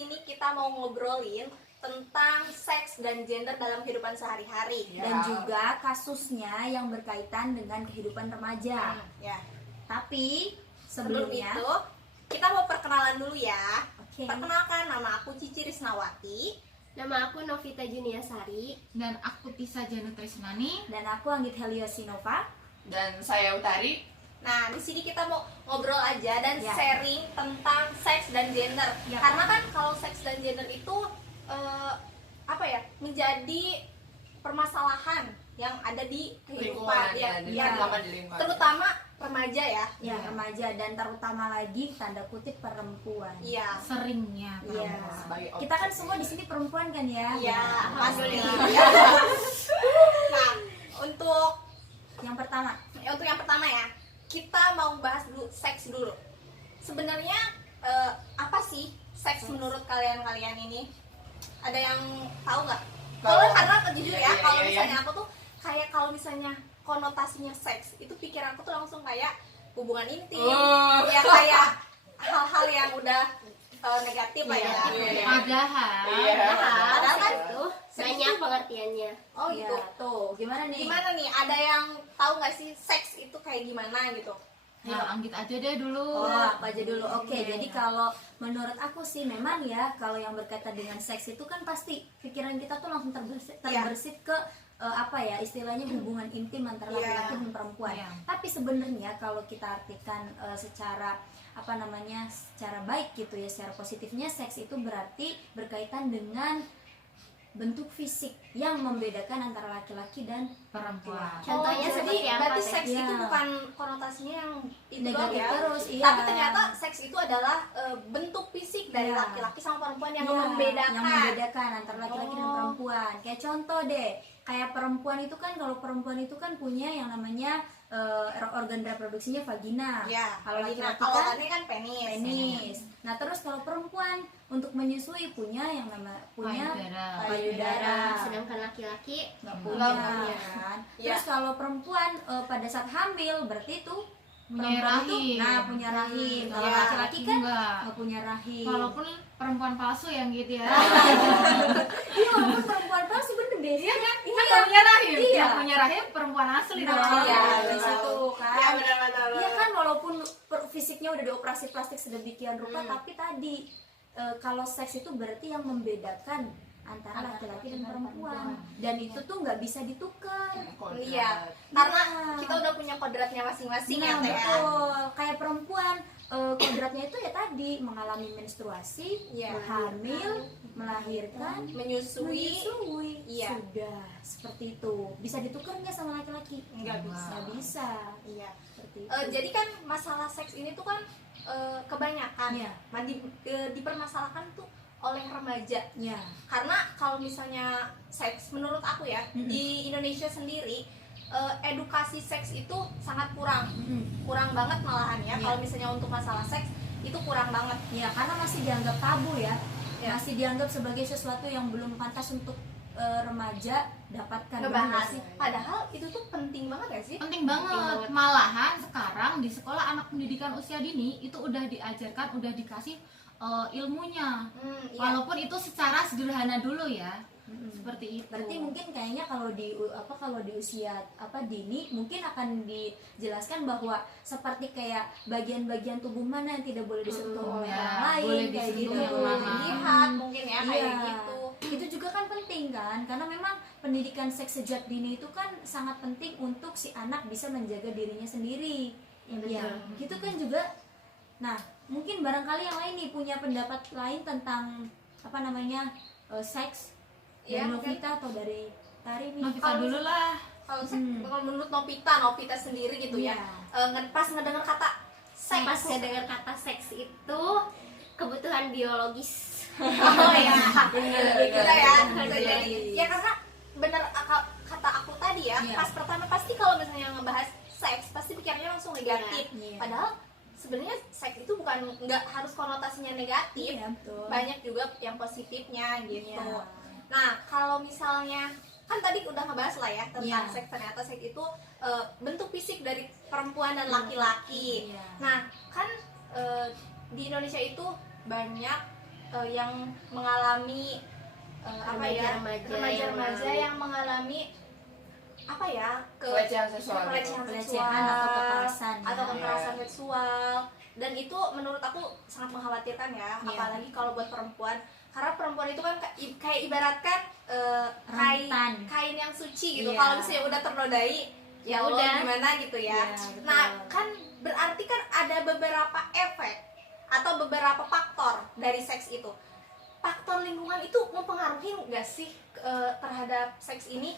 sini kita mau ngobrolin tentang seks dan gender dalam kehidupan sehari-hari. Dan juga kasusnya yang berkaitan dengan kehidupan remaja. Ya. Tapi Sebelum sebelumnya, itu, kita mau perkenalan dulu ya. Oke. Perkenalkan, nama aku Cici Risnawati. Nama aku Novita Juniasari. Dan aku Tisa Janu Trisnani. dan aku Anggit Heliosinova. Dan saya Utari. Nah, di sini kita mau ngobrol aja dan Ya. sharing tentang seks dan gender. Ya. Karena kan kalau seks dan gender itu menjadi permasalahan yang ada di kehidupan Lingkungan ya, terutama di lingkungan. terutama remaja ya. Ya, remaja dan terutama lagi tanda kutip perempuan. Iya. Seringnya Iya. Sebagai Kita kan semua di sini perempuan kan ya? Iya, pasti. Alhamdulillah. Nah, untuk Yang pertama, yang pertama ya, kita mau bahas dulu seks dulu. Sebenarnya apa sih seks menurut kalian ini? Ada yang tahu nggak? Kalau karena jujur ya, Iya, kalau iya, misalnya aku tuh kayak kalau misalnya konotasinya seks itu pikiran aku tuh langsung kayak hubungan intim, ya kayak hal-hal yang udah negatif lah ya. Iya. Padahal Iya. Padahal kan itu banyak pengertiannya. Oh ya, gitu. tuh gimana nih? Gimana nih? Ada yang tahu nggak sih seks itu kayak gimana gitu? ya Anggit aja deh dulu. Oh, aku aja dulu. Oke, jadi kalau menurut aku sih memang ya kalau yang berkaitan dengan seks itu kan pasti pikiran kita tuh langsung terbersit ke istilahnya hubungan intim antara Iya. laki-laki dan perempuan. Iya. Tapi sebenarnya kalau kita artikan secara secara baik gitu ya, secara positifnya seks itu berarti berkaitan dengan bentuk fisik yang membedakan antara laki-laki dan Perempuan. Contohnya jadi seperti apa, berarti Teh? seks Iya. itu bukan konotasinya yang itu doang negatif ya. terus, iya. Tapi ternyata seks itu adalah bentuk fisik dari Iya. laki-laki sama perempuan yang Iya, membedakan. yang membedakan antara laki-laki dan Oh. perempuan. Kayak contoh deh, kayak perempuan itu kan, kalau perempuan itu kan punya yang namanya organ reproduksinya vagina. Ya, Kalau vagina. laki-laki Kalau kan tadi kan penis. penis. Nah, terus kalau perempuan untuk menyusui punya yang punya Payudara. payudara. Sedangkan laki-laki Nggak Hmm. punya, Nggak punya. kan? Iya. Terus kalau perempuan pada saat hamil berarti itu Punya perempuan itu, rahim. nah punya rahim. Kalau Iya. laki-laki kan Enggak. nggak punya rahim. Walaupun perempuan palsu yang gitu ya. Iya, walaupun perempuan palsu bener deh. Iya kan? Kan nggak punya rahim. Iya. Yang punya rahim perempuan asli dong. Nah, iya, benar. di situ kan. Iya, benar-benar. Iya kan, walaupun fisiknya udah dioperasi plastik sedemikian rupa, Hmm. tapi tadi kalau seks itu berarti yang membedakan antara laki-laki dan perempuan, dan itu tuh nggak bisa ditukar. Iya, karena Iya. kita udah punya kodratnya masing-masing Nah, ya, Teh. betul. Kayak perempuan, kodratnya itu ya tadi mengalami menstruasi, Iya. hamil, melahirkan, Menyusui. Iya. Sudah seperti itu. Bisa ditukar nggak sama laki-laki? Nggak bisa. Nggak bisa. Iya. Seperti itu. Jadi kan masalah seks ini tuh kan kebanyakan Iya. dipermasalahkan tuh oleh remaja. Ya. Karena kalau misalnya seks, menurut aku ya, Mm-mm. di Indonesia sendiri edukasi seks itu sangat kurang Mm-mm. banget malahan ya. Iya. Kalau misalnya untuk masalah seks itu kurang banget. Ya, karena masih dianggap tabu ya. Ya. Masih dianggap sebagai sesuatu yang belum pantas untuk remaja dapatkan. Ngebahas. Benar sih? Padahal itu tuh penting banget ya sih. Penting banget. Malahan sekarang di sekolah anak pendidikan usia dini itu udah diajarkan, udah dikasih ilmunya. Iya. Walaupun itu secara sederhana dulu ya. Mm-mm. Seperti itu. Berarti mungkin kayaknya kalau di usia dini mungkin akan dijelaskan bahwa seperti kayak bagian-bagian tubuh mana yang tidak boleh disentuh oleh ya, orang lain boleh kayak disentuh gitu. yang mana. Lihat mungkin ya kayak Iya. gitu. Itu juga kan penting kan, karena memang pendidikan seks sejak dini itu kan sangat penting untuk si anak bisa menjaga dirinya sendiri. Ya, betul. Ya, gitu kan juga. Nah, mungkin barangkali yang lain nih punya pendapat lain tentang seks. Iya, Dari mungkin. Novita atau dari Tari nih? Novita Kalau- dulu lah. Kalau kalau menurut Novita sendiri gitu ya, Iya. pas ngedenger kata seks, Pas saya dengar kata seks itu kebutuhan biologis. oh ya, kita ya, bener. bisa jadi. Ya karena bener kata aku tadi ya, Iya. pas pertama pasti kalau misalnya ngebahas seks pasti pikirannya langsung negatif. Iya. Padahal sebenarnya seks itu nggak harus konotasinya negatif, Iya, betul. banyak juga yang positifnya gitu. Iya. Nah, kalau misalnya kan tadi udah ngebahas lah ya tentang Iya. seks, ternyata seks itu bentuk fisik dari perempuan dan laki-laki. Iya. Nah, kan di Indonesia itu banyak yang mengalami apa ya, Remaja-remaja remaja-remaja yang yang mengalami apa ya, Pelecehan seksual. Pelecehan atau kekerasan, ya. atau kekerasan seksual, dan itu menurut aku sangat mengkhawatirkan ya, Iya. apalagi kalau buat perempuan, karena perempuan itu kan kayak ibaratkan Rentan. kain yang suci gitu. Iya. Kalau misalnya udah ternodai, ya Udah. udah gimana gitu ya. Iya, betul. Nah kan berarti kan ada beberapa efek atau beberapa faktor dari seks itu. Faktor lingkungan itu mempengaruhi nggak sih terhadap seks ini?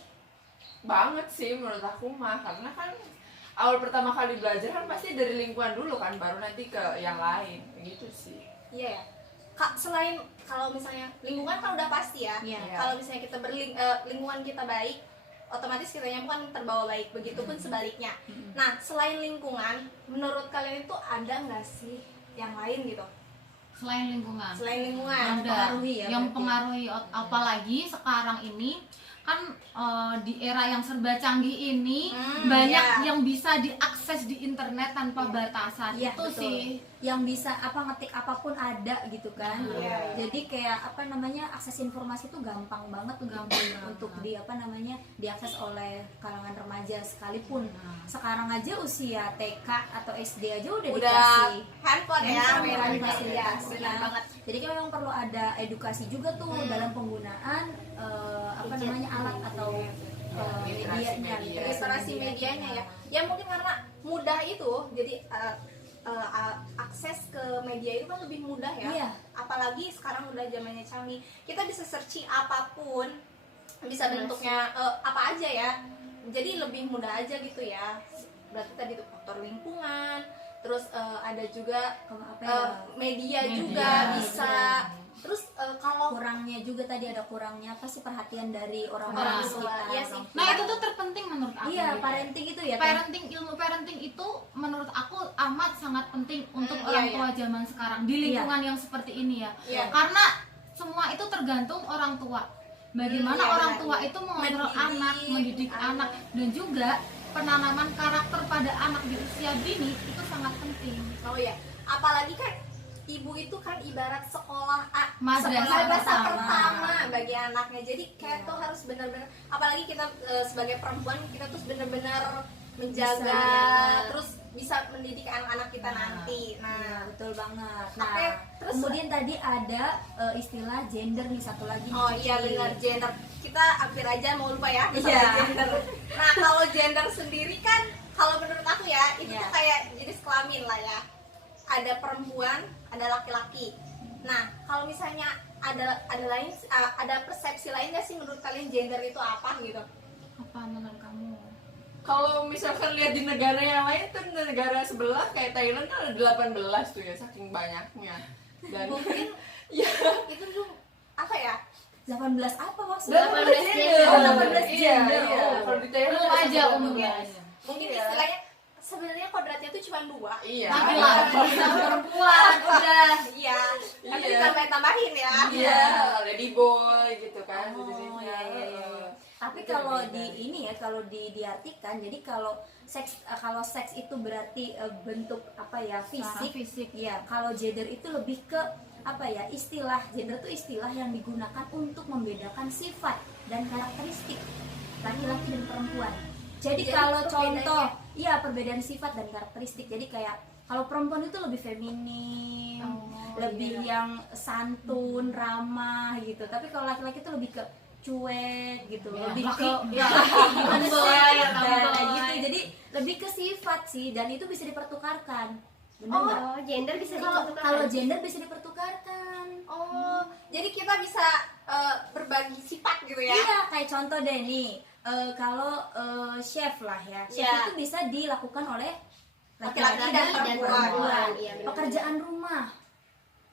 Banget sih menurut aku mah, karena kan awal pertama kali belajar kan pasti dari lingkungan dulu kan, baru nanti ke yang lain gitu sih. Iya ya. Kak, selain kalau misalnya lingkungan kan udah pasti ya. Iya. Kalau misalnya kita lingkungan kita baik, otomatis kitanya kan terbawa baik. Begitupun sebaliknya. Nah, selain lingkungan, menurut kalian itu ada nggak sih yang lain gitu? Selain lingkungan. Selain lingkungan. Ada mempengaruhi ya, yang berarti. mempengaruhi, apalagi sekarang ini kan di era yang serba canggih ini banyak iya. yang bisa diakses di internet tanpa batasan. Iya, Itu betul. sih Yang bisa ngetik apapun ada gitu kan. Iya. Jadi kayak akses informasi itu gampang banget Gampang banget. untuk diakses oleh kalangan remaja sekalipun. Sekarang aja usia TK atau SD aja udah Udah dikasih handphone ya, handphone mainan kan media. fasilitasnya. Benar banget. Jadi kan memang perlu ada edukasi juga tuh dalam penggunaan alat atau Literasi medianya ya. Ya mungkin karena mudah itu, jadi akses ke media itu kan lebih mudah ya. Iya. Apalagi sekarang udah zamannya canggih. Kita bisa searching apapun, bisa bentuknya apa aja ya. Jadi lebih mudah aja gitu ya. Berarti tadi tuh faktor lingkungan, terus ada juga media juga bisa. Terus kalau kurangnya juga tadi ada kurangnya apa sih perhatian dari orang-orang Orang di tua, sekitar. iya sih. orang Nah tua. itu tuh terpenting menurut aku. Iya, parenting itu ya. Teh? Ilmu parenting itu menurut aku amat sangat penting untuk Iya, orang iya. tua zaman sekarang di lingkungan yang seperti ini ya. Iya. Karena semua itu tergantung orang tua. Bagaimana Iya, orang benar. tua itu mengontrol Mendidik anak, mendidik anak, dan juga penanaman karakter pada anak di usia dini itu sangat penting. Oh ya, apalagi kan ibu itu kan ibarat sekolah Madrasah pertama bagi anaknya. Jadi kayak tuh harus benar-benar, apalagi kita sebagai perempuan kita tuh benar-benar menjaga, terus bisa mendidik anak-anak kita nanti. Iya, Nah, betul banget. Oke, Nah, terus kemudian tadi ada istilah gender nih, satu lagi nih, oh Cici. iya benar, gender. Kita hampir aja mau lupa ya sama Iya. gender. Nah, kalau gender sendiri kan kalau menurut aku ya itu Iya. tuh kayak jenis kelamin lah ya. Ada perempuan, ada laki-laki. Nah, kalau misalnya ada persepsi lain nggak sih menurut kalian gender itu apa gitu? Apa menurut kamu? Kalau misalkan lihat di negara yang lain tuh, negara sebelah kayak Thailand kan ada 18 tuh ya, saking banyaknya. Dan Mungkin ya itu tuh apa ya? 18 apa maksudnya? 18 gender. Oh, 18 Iya, gender. iya. Oh. Kalau di Thailand Umum ada aja, 18. umum Mungkin, aja. mungkin Iya. istilahnya sebenarnya kodratnya tuh cuma 2. Iya. Laki-laki sama perempuan udah. Iya. Tapi Iya. ditambahin ya. Iya, lady boy gitu kan Oh, jenisnya. iya, iya, iya. Tapi Itu kalau beda. di ini ya, kalau diartikan, jadi kalau seks itu berarti bentuk apa ya, Secara fisik. fisik. Ya, kalau gender itu lebih ke apa ya, istilah. Gender itu istilah yang digunakan untuk membedakan sifat dan karakteristik laki-laki dan perempuan. Jadi Jadi kalau perbedaannya- contoh, iya perbedaan sifat dan karakteristik. Jadi kayak kalau perempuan itu lebih feminim, lebih yang santun, ramah gitu. Tapi kalau laki-laki itu lebih ke cuek gitu, Ya, lebih laki. ke Ya, gimana sih? tomboy, Dan kayak tomboy. gitu. Jadi lebih ke sifat sih, dan itu bisa dipertukarkan. Benar nggak? Oh, gender bisa Kalau ditentukan. gender bisa dipertukarkan. Oh, jadi kita bisa berbagi sifat gitu ya? Iya, kayak contoh deh nih, kalau chef lah ya, chef Iya. itu bisa dilakukan oleh Laki-laki dan perempuan. Iya, benar. Pekerjaan rumah,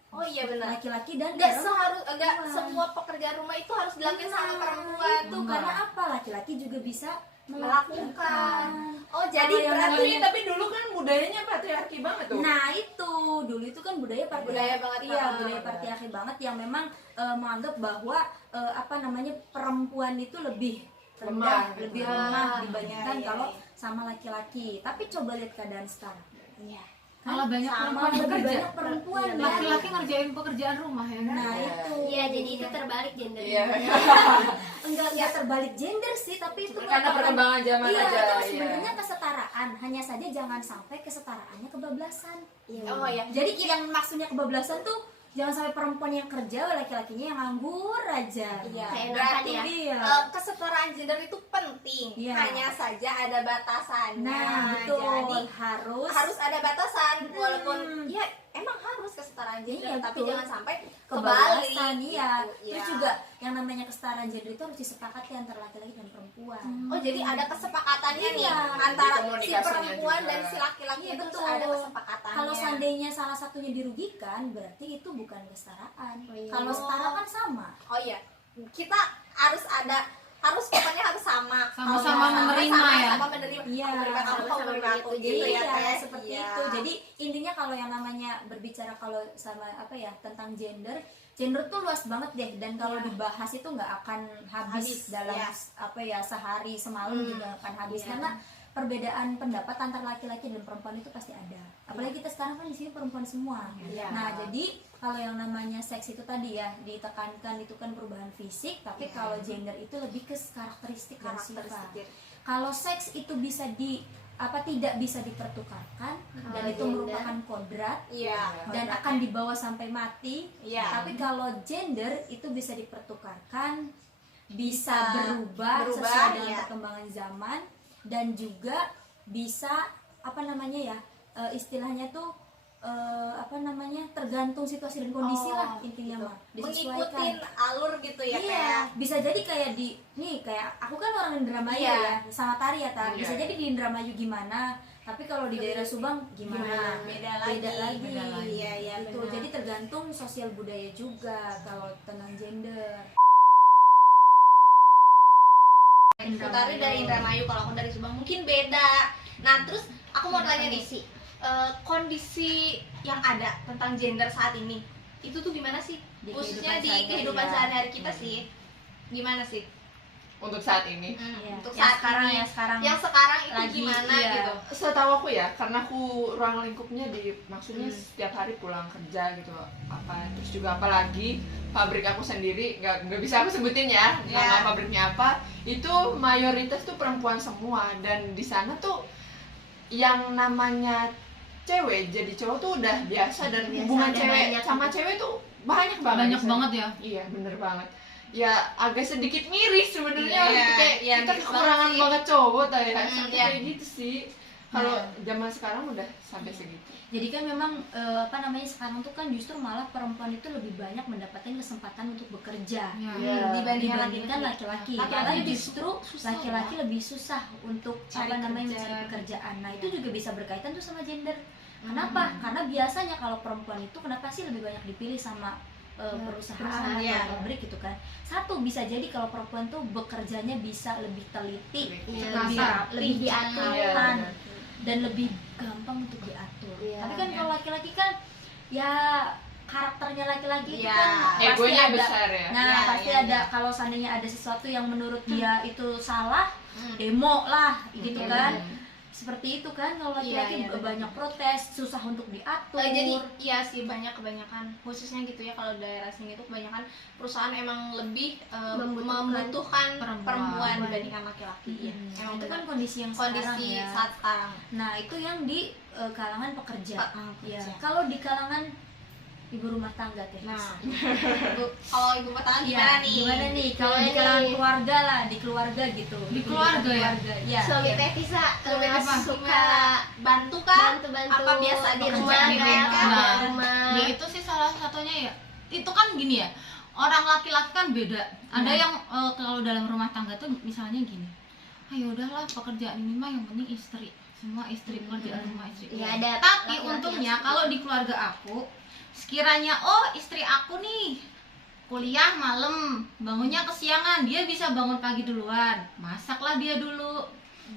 Oh iya benar. laki-laki dan Enggak perempuan. semua pekerjaan rumah itu harus dilakukan sama perempuan. Itu karena apa? Laki-laki juga bisa Melakukan. Oh, jadi Kalau yang berarti Tapi tapi dulu kan budayanya patriarki banget tuh. Nah itu dulu itu kan budaya Budaya banget, iya ah. budaya patriarki banget yang memang menganggap bahwa perempuan itu lebih rendah, Lemah gitu. lebih lemah Ah, dibandingkan iya, iya, kalau iya. sama laki-laki. Tapi coba lihat keadaan sekarang. Iya. Kan malah banyak Sama, perempuan lebih bekerja, banyak perempuan Iya, ya. laki-laki ngerjain pekerjaan rumah ya. Nah Iya. itu Iya, jadi itu terbalik gender. Iya. enggak terbalik gender sih, tapi itu Karena bakalan- perkembangan zaman iya, aja. itu Iya. sebenarnya kesetaraan, hanya saja jangan sampai kesetaraannya kebablasan. Iya. Oh ya. Jadi yang maksudnya kebablasan tuh jangan sampai perempuan yang kerja, laki-lakinya yang nganggur aja. Iya. Kayak Berarti enakan ya. Iya. kesetaraan gender itu penting. Iya. Hanya saja ada batasannya. Nah, betul. Jadi harus ada batasan walaupun ya emang harus kesetaraan gender, Iya, tapi betul. jangan sampai kebablasan, kebalik. iya. Gitu. Terus Iya. juga yang namanya kesetaraan gender itu harus disepakati antara laki-laki dan perempuan. Oh, jadi ada kesepakatannya nih Iya. antara Di si komunikasinya perempuan juga. dan si laki-laki Iya, itu betul. ada kesepakatannya. Kalau seandainya salah satunya dirugikan, berarti itu bukan kesetaraan. Oh, iya. Kalau setara kan sama. Oh iya, kita harus pokoknya harus sama. Sama-sama Kalau menerima ya. Sama menerima. Iya. Aku menerima kamu, kamu menerima aku gitu ya. Iya, Teh. seperti Iya. itu. Jadi intinya kalau yang namanya berbicara kalau sama apa ya tentang gender tuh luas banget deh, dan kalau Iya. dibahas itu nggak akan habis Habis, dalam iya. apa ya sehari semalam juga nggak akan habis, Iya. karena perbedaan pendapat antara laki-laki dan perempuan itu pasti ada. Apalagi kita sekarang kan di sini perempuan semua. Iya. Nah, jadi kalau yang namanya seks itu tadi ya ditekankan itu kan perubahan fisik, tapi Iya. kalau gender itu lebih ke karakteristik dan sifat. Karakteristik. Kalau seks itu bisa tidak bisa dipertukarkan dan Kalau itu gender. merupakan kodrat Iya. dan akan dibawa sampai mati. Iya. Tapi kalau gender itu bisa dipertukarkan, bisa Bisa berubah berubah, sesuai dengan iya. perkembangan zaman, dan juga bisa apa namanya ya istilahnya tuh tergantung situasi dan kondisi Oh, lah intinya gitu. mah disesuaikan. Mengikutin alur gitu ya, Iya, kayak. bisa jadi kayak kayak aku kan orang Indramayu Iya. ya, sama Tari ya Tar. Bisa Iya. jadi di Indramayu gimana, tapi kalau di daerah Subang gimana? Beda lagi. Beda lagi. Beda lagi. Iya, iya, Gitu. benar. Jadi tergantung sosial budaya juga kalau tentang gender. Utari dari Indramayu, kalau aku dari Subang mungkin beda. Nah, terus aku mau tanya nih, kondisi yang ada tentang gender saat ini itu tuh gimana sih? Di Khususnya kehidupan di sehari-hari kehidupan ya. sehari-hari kita sih, gimana sih? Untuk saat ini. Iya. Untuk Yang saat sekarang ini, ya sekarang. yang sekarang itu lagi, gimana iya. gitu? Setahu aku ya, karena aku ruang lingkupnya maksudnya Hmm. setiap hari pulang kerja gitu terus juga apalagi pabrik aku sendiri nggak bisa aku sebutin ya Ya. nama pabriknya apa, itu mayoritas tuh perempuan semua, dan di sana tuh yang namanya cewek jadi cowok tuh udah biasa, dan Biasa, hubungan ada cewek banyak sama gitu. cewek tuh banyak banget Banyak di sana. banget ya. Iya, bener banget. Ya agak sedikit miris sebenarnya, Iya, kayak iya, kita miris kekurangan banget sih. banget cowok ya, Mm, sampai iya. kayak gitu sih. Kalau Nah. zaman sekarang udah sampai segitu. Jadi kan memang sekarang tuh kan justru malah perempuan itu lebih banyak mendapatkan kesempatan untuk bekerja. Ya. Iya. Dibandingkan laki-laki, Laki-laki malah lebih justru susah laki-laki lebih susah untuk Cari mencari kerja. pekerjaan. Nah itu juga bisa berkaitan tuh sama gender. Kenapa? Karena biasanya kalau perempuan itu kenapa sih lebih banyak dipilih sama perusahaan perusahaan, atau ya. pabrik gitu kan? Satu, bisa jadi kalau perempuan tuh bekerjanya bisa lebih teliti, Iya, lebih Kasar. rapi, lebih diatur. Iya, aturan, benar. dan lebih gampang untuk diatur. Iya. Tapi kan kalau laki-laki kan ya karakternya laki-laki itu Iya. kan pasti Egonya ada. besar ya. Nah, Iya, pasti iya, ada iya. kalau seandainya ada sesuatu yang menurut dia itu salah, Hmm. demo lah gitu Iya, kan. Hmm. Seperti itu kan kalau Iya, laki-laki iya, benar. banyak protes, susah untuk diatur. Jadi iya sih, kebanyakan khususnya gitu ya, kalau daerah sini tuh kebanyakan perusahaan emang lebih membutuhkan Perempuan. perempuan dibandingkan laki-laki. Iya. Emang itu benar. kan kondisi yang sekarang Kondisi ya. saat sekarang. Nah, itu yang di kalangan pekerja. Ya. Pekerja. Kalau di kalangan ibu rumah tangga teh. Nah, kalau ibu rumah tangga Iya, gimana nih? Gimana nih kalau di kalangan keluarga lah, di keluarga gitu. Di keluarga ya? Iya. Suami teh bisa Suami teh suka suka bantu kah? bantu-bantu Apa biasa di bekerja rumah di kan, mereka? di Nah, rumah. Ya itu sih salah satunya ya. Itu kan gini ya. Orang laki-laki kan beda. Ada yang kalau dalam rumah tangga tuh misalnya gini. Ayo udahlah pekerjaan ini mah yang penting istri. Semua istri pekerjaan rumah istri. Iya, ada Tapi laki-laki untungnya yang kalau di keluarga aku sekiranya istri aku nih kuliah malam, bangunnya kesiangan, dia bisa bangun pagi duluan. Masaklah dia dulu.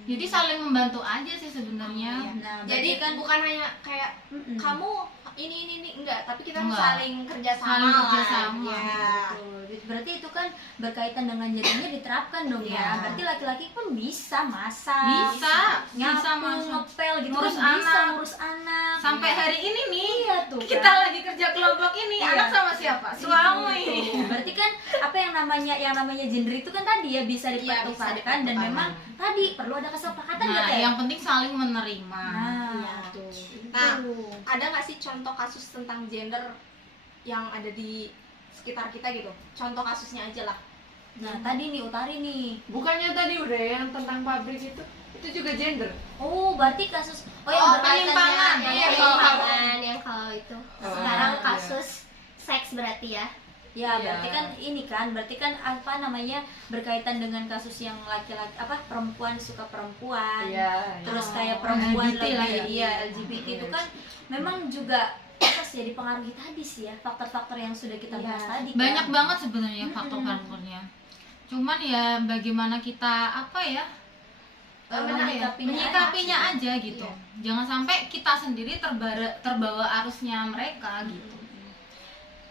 Jadi saling membantu aja sih sebenarnya. Nah, Jadi berarti kan bukan hanya kayak Mm-mm. kamu ini enggak, tapi kita Enggak. saling kerjasama Saling lah. kerjasama. Ya. Betul. Berarti itu kan berkaitan dengan jadinya diterapkan dong Iya. ya. Berarti laki-laki pun bisa masak, Bisa nyapu, masak. ngepel gitu Ngurus kan bisa, anak. ngurus anak. Sampai hari ini nih Iya tuh. kita kan. lagi kerja kelompok ini, Iya. anak sama siapa? Suami. Tuh. Berarti kan apa yang namanya gender itu kan tadi ya bisa Iya, bisa dipertukarkan dan dipertukarkan. memang tadi perlu ada kesepakatan nggak Nah, Teh? yang penting saling menerima. Iya. Tuh. Nah, Itu. ada nggak sih contoh kasus tentang gender yang ada di sekitar kita gitu? Contoh kasusnya aja lah. Nah, tadi nih Utari nih. Bukannya tadi udah yang tentang pabrik itu juga gender. Oh, berarti kasus Oh, penyimpangan. bahasanya Yang yang penyimpangan yang kalau itu. Oh, Sekarang iya. kasus seks berarti ya. Ya, Iya. berarti kan apa namanya berkaitan dengan kasus yang laki-laki apa perempuan suka perempuan. Iya. Terus Oh, kayak perempuan LGBT lah ya. iya LGBT itu kan memang juga apa sih ya dipengaruhi tadi sih ya faktor-faktor yang sudah kita Iya. bahas tadi. Banyak kan? banget sebenarnya faktor-faktornya. Cuman ya bagaimana kita apa ya? Menyikapinya aja gitu. Jangan sampai kita sendiri terbawa arusnya mereka gitu.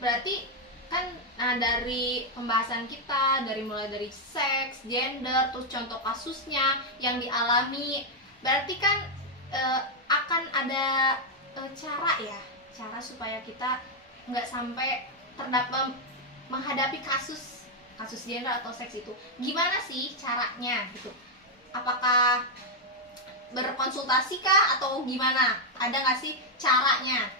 Berarti kan dari pembahasan kita mulai dari seks, gender, terus contoh kasusnya yang dialami, berarti kan akan ada cara supaya kita nggak sampai terdapat menghadapi kasus gender atau seks itu. Gimana sih caranya gitu? Apakah berkonsultasi kah atau gimana? Ada nggak sih caranya?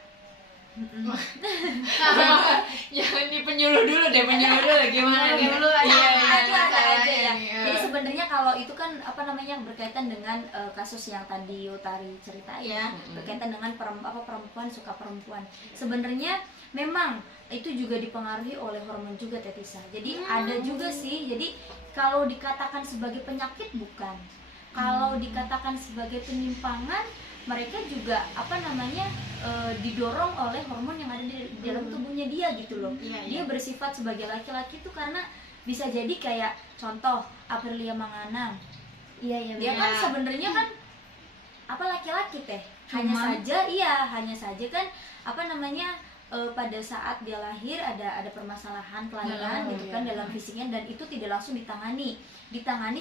Yang di penyuluh dulu gimana nih? Dulu aja. Iya, ada iya, aja ya. iya. Jadi sebenarnya kalau itu kan apa namanya berkaitan dengan kasus yang tadi Utari ceritain ya, berkaitan dengan perempuan suka perempuan. Sebenarnya memang itu juga dipengaruhi oleh hormon juga Teh Tisa. Jadi ada juga sih. Jadi kalau dikatakan sebagai penyakit bukan. Kalau dikatakan sebagai penyimpangan mereka juga apa namanya didorong oleh hormon yang ada di dalam tubuhnya dia gitu loh. Iya, Dia bersifat sebagai laki-laki itu karena bisa jadi kayak contoh Aprilia Manganang. Iya Dia kan sebenarnya kan apa laki-laki Teh. Hanya saja kan apa namanya pada saat dia lahir ada permasalahan kelainan gitu kan dalam fisiknya dan itu tidak langsung ditangani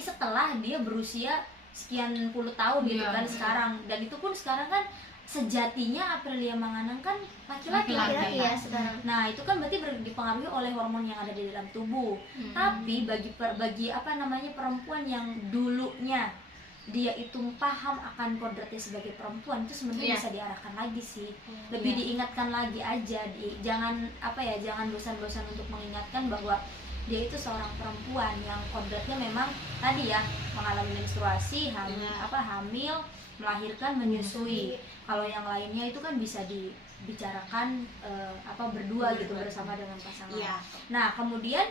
setelah dia berusia sekian puluh tahun gitu kan sekarang, dan itu pun sekarang kan sejatinya Aprilia Manganang kan laki-laki. Laki-laki ya sekarang. Nah itu kan berarti dipengaruhi oleh hormon yang ada di dalam tubuh. Tapi bagi apa namanya perempuan yang dulunya dia itu paham akan kodratnya sebagai perempuan itu sebenarnya bisa diarahkan lagi sih, lebih diingatkan lagi aja, jangan bosan-bosan untuk mengingatkan bahwa dia itu seorang perempuan yang kodratnya memang tadi ya mengalami menstruasi, hamil, melahirkan, menyusui. Kalau yang lainnya itu kan bisa dibicarakan berdua gitu bersama dengan pasangan. Iya. Nah kemudian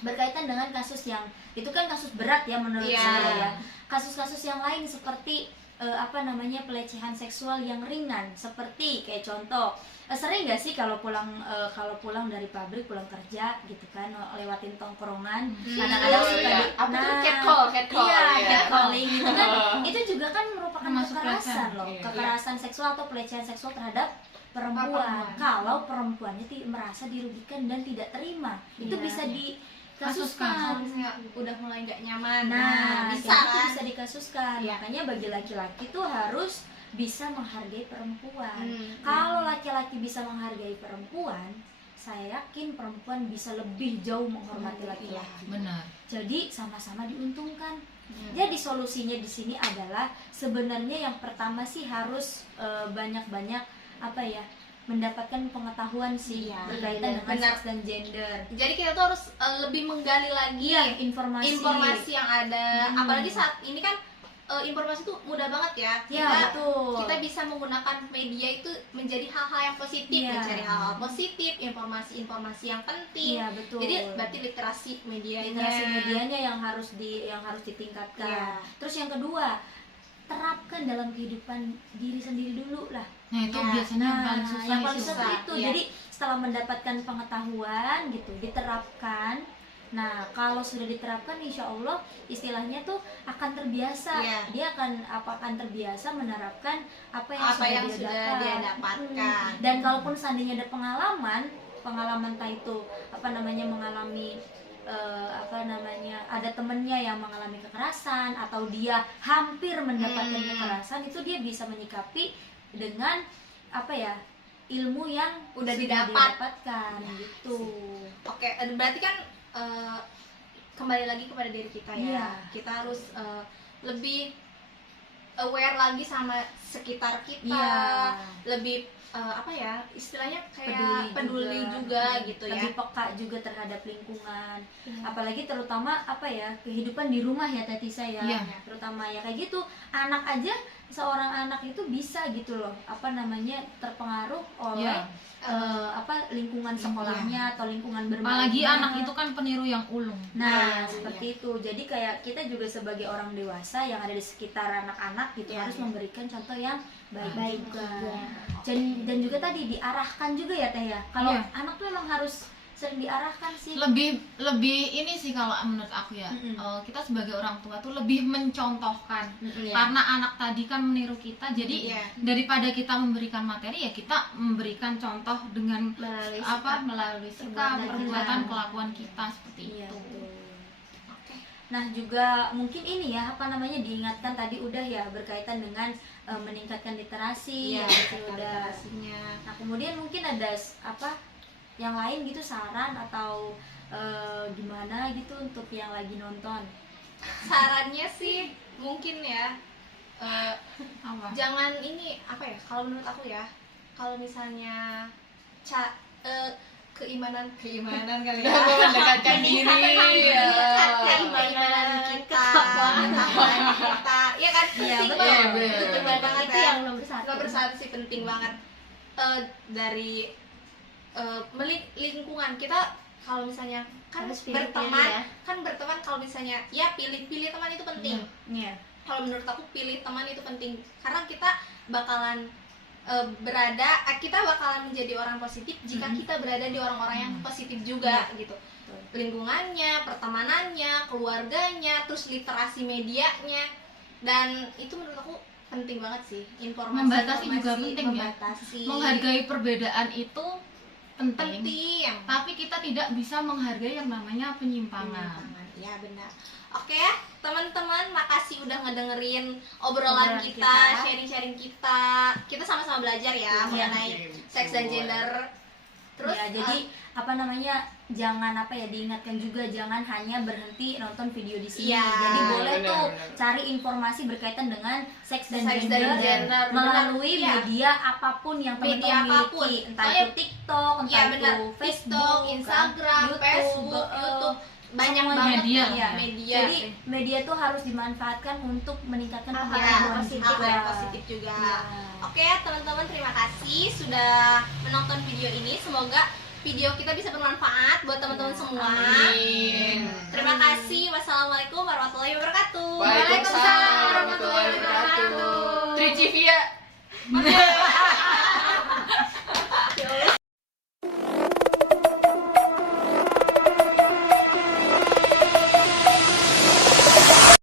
berkaitan dengan kasus yang itu kan kasus berat ya menurut saya ya. Kasus-kasus yang lain seperti pelecehan seksual yang ringan seperti kayak contoh sering nggak sih kalau pulang dari pabrik pulang kerja gitu kan lewatin tongkrongan anak-anak suka catcall catcalling gitu kan itu juga kan merupakan Termasuk kekerasan pelecehan. loh, Iya. kekerasan seksual atau pelecehan seksual terhadap perempuan. Kalau perempuannya merasa dirugikan dan tidak terima, itu bisa dikasuskan. Misalnya udah mulai nggak nyaman, Bisa bisa kan? bisa dikasuskan. Iya. Makanya bagi laki-laki tuh harus bisa menghargai perempuan. Hmm. Kalau laki-laki bisa menghargai perempuan, saya yakin perempuan bisa lebih jauh menghormati laki-laki. Benar. Jadi sama-sama diuntungkan. Jadi solusinya di sini adalah sebenarnya yang pertama sih harus banyak-banyak mendapatkan pengetahuan sih berkaitan dengan benar. seks dan gender. Jadi kita tuh harus lebih menggali lagi informasi yang ada. Apalagi saat ini kan informasi tuh mudah banget ya. Betul. Kita bisa menggunakan media itu menjadi hal-hal yang positif, mencari hal-hal positif, informasi-informasi yang penting. Iya, betul. Jadi berarti literasi medianya yang harus ditingkatkan. Iya. Terus yang kedua, terapkan dalam kehidupan diri sendiri dulu lah. Nah itu biasanya yang paling susah. Yang paling susah. susah itu. Iya. Jadi setelah mendapatkan pengetahuan gitu, diterapkan Nah, kalau sudah diterapkan, insya Allah istilahnya tuh akan terbiasa. Iya. Dia akan terbiasa menerapkan apa yang Apa sudah yang dia sudah dapat. dia dapatkan. Dan kalaupun seandainya ada pengalaman entah itu mengalami ada temennya yang mengalami kekerasan atau dia hampir mendapatkan kekerasan, itu dia bisa menyikapi dengan ilmu yang Udah sudah didapat. didapatkan gitu. Oke, berarti kan kembali lagi kepada diri kita ya. Iya. Kita harus lebih aware lagi sama sekitar kita, Iya. lebih istilahnya kayak Peduli peduli juga gitu ya. lebih peka juga terhadap lingkungan, Iya. apalagi terutama kehidupan di rumah ya Teh Tisa ya. Iya. Terutama ya kayak gitu, anak aja, seorang anak itu bisa gitu loh terpengaruh oleh Iya. lingkungan sekolahnya atau lingkungan bermainnya. Apalagi anak itu kan peniru yang ulung. Nah, Iya. seperti itu. Jadi kayak kita juga sebagai orang dewasa yang ada di sekitar anak-anak gitu Iya, harus iya. memberikan contoh yang baik, Baik juga. juga. Dan juga tadi diarahkan juga ya Teh ya. Kalau Iya. anak tuh emang harus sering diarahkan sih. Lebih ini sih kalau menurut aku ya, Mm-mm. kita sebagai orang tua tuh lebih mencontohkan. Iya. Karena anak tadi kan meniru kita, jadi Iya. daripada kita memberikan materi ya kita memberikan contoh dengan Melalui sikap, Perbuatan perbuatan, kita. kelakuan kita seperti Iya, itu. betul. Oke. Nah, juga mungkin ini ya diingatkan tadi udah ya berkaitan dengan meningkatkan literasi Iya, gitu udah. literasinya. Nah, kemudian mungkin ada yang lain gitu, saran atau gimana gitu untuk yang lagi nonton. Sarannya sih mungkin ya Apa? jangan ini kalau menurut aku ya, kalau misalnya keimanan kali ya, Mendekatkan diri. meningkatkan keimanan kita, ketakwaan kita, ya kan, Iya, penting betul. banget, Iya, penting betul. banget Itu ya. yang nomor satu. Nomor satu sih penting banget. Dari lingkungan kita, kalau misalnya kan Harus pilih-pilih berteman, ya. kalau misalnya ya pilih teman itu penting. Iya. Kalau menurut aku pilih teman itu penting karena kita bakalan kita bakalan menjadi orang positif jika kita berada di orang-orang yang positif juga gitu. Lingkungannya, pertemanannya, keluarganya, terus literasi medianya, dan itu menurut aku penting banget sih. Membatasi juga penting ya. membatasi. Menghargai perbedaan itu penting. Penting. Tapi kita tidak bisa menghargai yang namanya penyimpangan. Ya benar. Oke ya teman-teman, makasih udah ngedengerin obrolan Obrolan kita, kita. sharing-sharing kita. Kita sama-sama belajar ya mengenai seks dan gender. Terus Ya, jadi jangan diingatkan juga, jangan hanya berhenti nonton video di sini. Iya, Jadi boleh benar, tuh benar. cari informasi berkaitan dengan seks dan Seks dan gender, gender, melalui benar. Iya. media apapun yang Media teman-teman apapun. miliki, entah Soalnya- itu TikTok, entah Iya itu benar. Facebook, TikTok, Instagram, YouTube, Facebook, YouTube, banyak semuanya. banget Media. ya, Iya. media. Jadi media tuh harus dimanfaatkan untuk meningkatkan Hal-hal pengetahuan yang positif, juga. yang positif juga. Iya. Oke ya teman-teman, terima kasih sudah menonton video ini. Semoga video kita bisa bermanfaat buat teman-teman semua. Amin. Terima kasih. Wassalamualaikum warahmatullahi wabarakatuh. Waalaikumsalam warahmatullahi wabarakatuh. Tricivia.